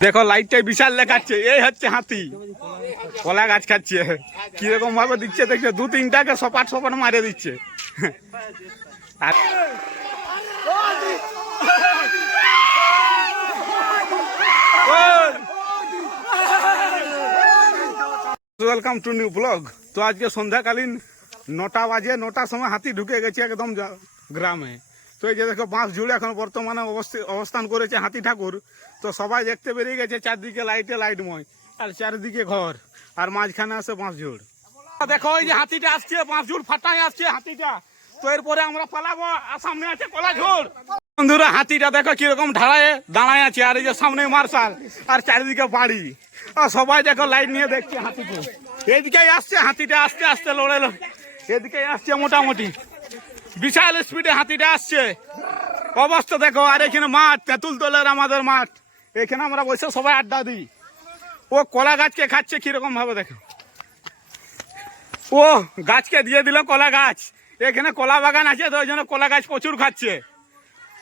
দেখো লাইটটাই বিশাল দেখাচ্ছে, এই হচ্ছে হাতি কলা গাছ খাচ্ছে। কিরকম ভাবে দিচ্ছে দেখছে, দু তিনটাকে সপাট সপাট মারে দিচ্ছে। আর ওয়েলকাম টু নিউ ব্লগ। তো আজকে সন্ধ্যাকালীন 9টা বাজে, 9টার সময় হাতি ঢুকে গেছে একদম গ্রামে। তো এই যে দেখো বাঁশ জুড়ে এখন বর্তমানে অবস্থান করেছে হাতি ঠাকুর। তো সবাই দেখতে বেরিয়ে গেছে, চারদিকে লাইটে লাইটময়, আর চারিদিকে ঘর, আর মাঝখানে আছে বাঁশ ঝুড়। দেখো এই যে হাতিটা আসছে, বাঁশ ঝুড় ফাটাই আসছে হাতিটা। তো এরপরে আমরা পালাবো, আর সামনে আছে কলা ঝোড়। বন্ধুরা হাতিটা দেখো কিরকম ঢালায় দাঁড়ায় আছে, আর এই যে সামনে মার্শাল, আর চারিদিকে বাড়ি, আর সবাই দেখো লাইট নিয়ে দেখছে হাতিকে। এদিকেই আসছে হাতিটা, আস্তে আস্তে লড়ে এদিকেই আসছে, মোটামুটি বিশাল স্পিডে হাতিটা আসছে। অবস্থা দেখো, আর এখানে মাঠ, তেঁতুল তলের আমাদের মাঠ, এখানে আমরা বসে সবাই আড্ডা দিই। ও কলা গাছকে খাচ্ছে কিরকম ভাবে দেখো, ও গাছকে দিয়ে দিল কলা গাছ। এখানে কলা বাগান আছে, তো ওই জন্য কলা গাছ প্রচুর খাচ্ছে।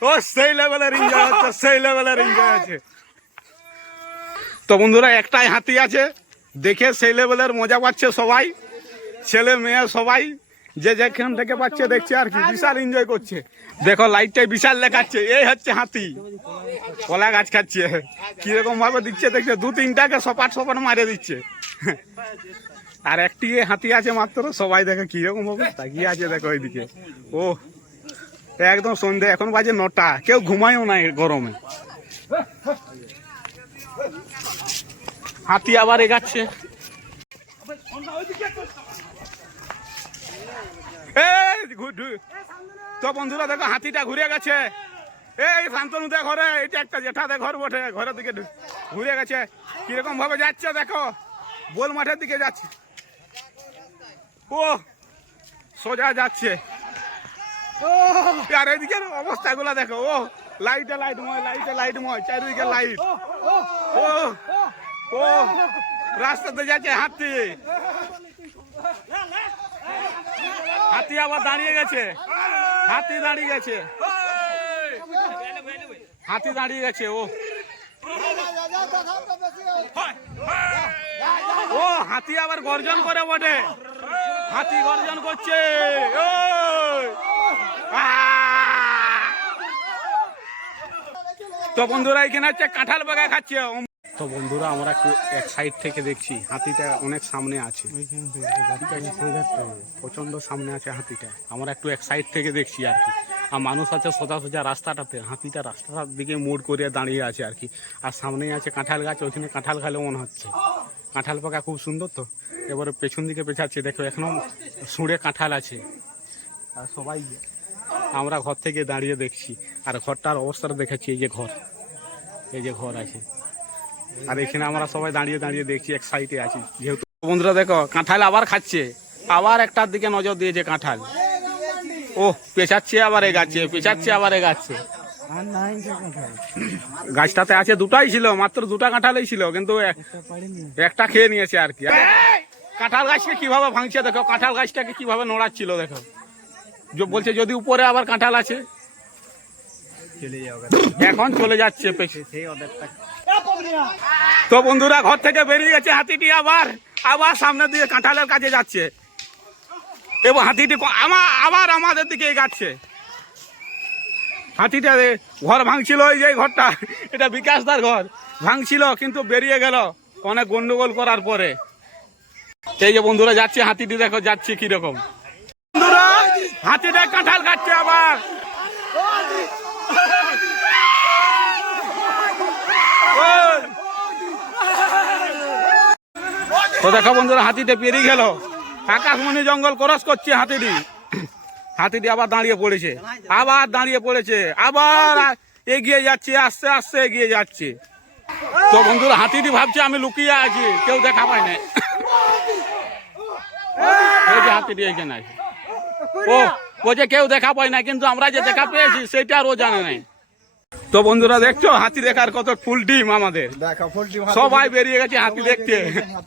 ও সেই লেভেলের এনজয় হচ্ছে, সেই লেভেলের এনজয় আছে। তো বন্ধুরা একটাই হাতি আছে, দেখে সেই লেভেলের মজা পাচ্ছে সবাই, ছেলে মেয়ে সবাই যে যেখান থেকে পাচ্ছে দেখছে আর কি, বিশাল এনজয় করছে। দেখো লাইটটাই বিশাল দেখাচ্ছে, এই হচ্ছে হাতি কলা গাছ খাচ্ছে। কিরকম ভাবে দিচ্ছে দেখছে, দু তিনটাকে সপাট সপাট মারে দিচ্ছে। আর একটি হাতি আছে মাত্র, সবাই দেখো কিরকম ভাবে তাকিয়ে আছে। দেখো এইদিকে, ও একদম সন্ধে, এখন বাজে 9টা, কেউ ঘুমায়ও না গরমে। হাতি আবার এগাচ্ছে। তো বন্ধুরা দেখো হাতিটা ঘুরে গেছে, এই শান্তনুদা ঘরে, এটা একটা জেঠাদা ঘর বটে, ঘরের দিকে ঘুরে গেছে। কিরকম ভাবে যাচ্ছে দেখো, বোল মাঠের দিকে যাচ্ছে, ও সোজা যাচ্ছে। আর এইদিকে অবস্থাগুলো দেখো, ও লাইটে লাইটময়, লাইটে লাইটময়, চারিদিকে লাইট। ও ও রাস্তাতে যাচ্ছে হাতি, হাতি আবার দাঁড়িয়ে গেছে, হাতি দাঁড়িয়ে গেছে, হাতি দাঁড়িয়ে গেছে। ও হাতি আবার গর্জন করে বটে, হাতি গর্জন করছে। তো বন্ধুরা এখানে হচ্ছে কাঁঠাল বাগা খাচ্ছে। তো বন্ধুরা আমরা একটু এক সাইড থেকে দেখছি, হাতিটা অনেক সামনে আছে, প্রচন্ড সামনে আছে হাতিটা। আমরা একটু এক সাইড থেকে দেখছি আর কি। আর মানুষ আছে সোজা সোজা রাস্তাটাতে, হাতিটা রাস্তাটার দিকে মোড় করে দাঁড়িয়ে আছে আর কি। আর সামনেই আছে কাঁঠাল গাছ, ওইখানে কাঁঠাল খালে মনে হচ্ছে। কাঁঠাল পাকা খুব সুন্দর। তো এবারে পেছন দিকে পেছাচ্ছে, দেখো এখনো সুঁড়ে কাঁঠাল আছে। আর সবাই আমরা ঘর থেকে দাঁড়িয়ে দেখছি, আর ঘরটার অবস্থাটা দেখাচ্ছি। এই যে ঘর, এই যে ঘর আছে, আর এখানে আমরা সবাই দাঁড়িয়ে দাঁড়িয়ে দেখছি, এক সাইডে আছি যেহেতু। বন্ধুরা দেখো কাঁঠাল আবার খাচ্ছে, আবার একটার দিকে নজর দিয়েছে কাঁঠাল। ও পেছাচ্ছে আবার এগাচ্ছে, পেছাচ্ছে আবার এগাচ্ছে। গাছটাতে আছে দুটাই ছিল, মাত্র দুটা কাঁঠালই ছিল, কিন্তু একটা খেয়ে নিয়েছে আর কি। কাঁঠাল গাছকে কিভাবে ভাঙছে দেখো, কাঁঠাল গাছটাকে কিভাবে নড়াচ্ছিল দেখো। বলছে যদি উপরে আবার কাঁঠাল আছে, এখন চলে যাচ্ছে পেছে। তো বন্ধুরা ঘর থেকে বেরিয়ে গেছে হাতিটি, আবার আবার সামনের দিকে কাঁঠালের কাছে যাচ্ছে, এবং হাতিটি আবার আমাদের দিকে এগাচ্ছে। হাতিটা ঘর ভাঙছিল, ওই যে ঘরটা, এটা বিকাশদার ঘর, ভাঙছিল কিন্তু বেরিয়ে গেল অনেক গন্ডগোল করার পরে। এই যে বন্ধুরা যাচ্ছে, হাতিটি দেখো যাচ্ছে কিরকম। বন্ধুরা হাতিটা কাঁঠাল খাচ্ছে আবার। তো দেখো বন্ধুরা হাতিটা পেরিয়ে গেল, আকাশমণি জঙ্গল ক্রস করছে হাতিটি। হাতিটি আবার দাঁড়িয়ে পড়েছে, আবার দাঁড়িয়ে পড়েছে, আবার এগিয়ে যাচ্ছে, আস্তে আস্তে এগিয়ে যাচ্ছে। তো বন্ধুরা হাতিটি ভাবছে আমি লুকিয়ে আছি, কেউ দেখা পায় না। এই যে হাতিটি এখানে আছে, ও যে কেউ দেখা পায় না, কিন্তু আমরা যে দেখা পেয়েছি সেটা আর ও জানে নাই। তো বন্ধুরা দেখছো হাতি দেখার কত ফুল টিম আমাদের, সবাই বেরিয়ে গেছে হাতি দেখতে।